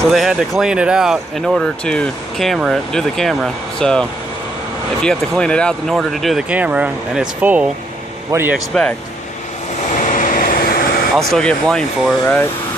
So they had to clean it out in order to do the camera. So if you have to clean it out in order to do the camera and it's full, what do you expect? I'll still get blamed for it, right?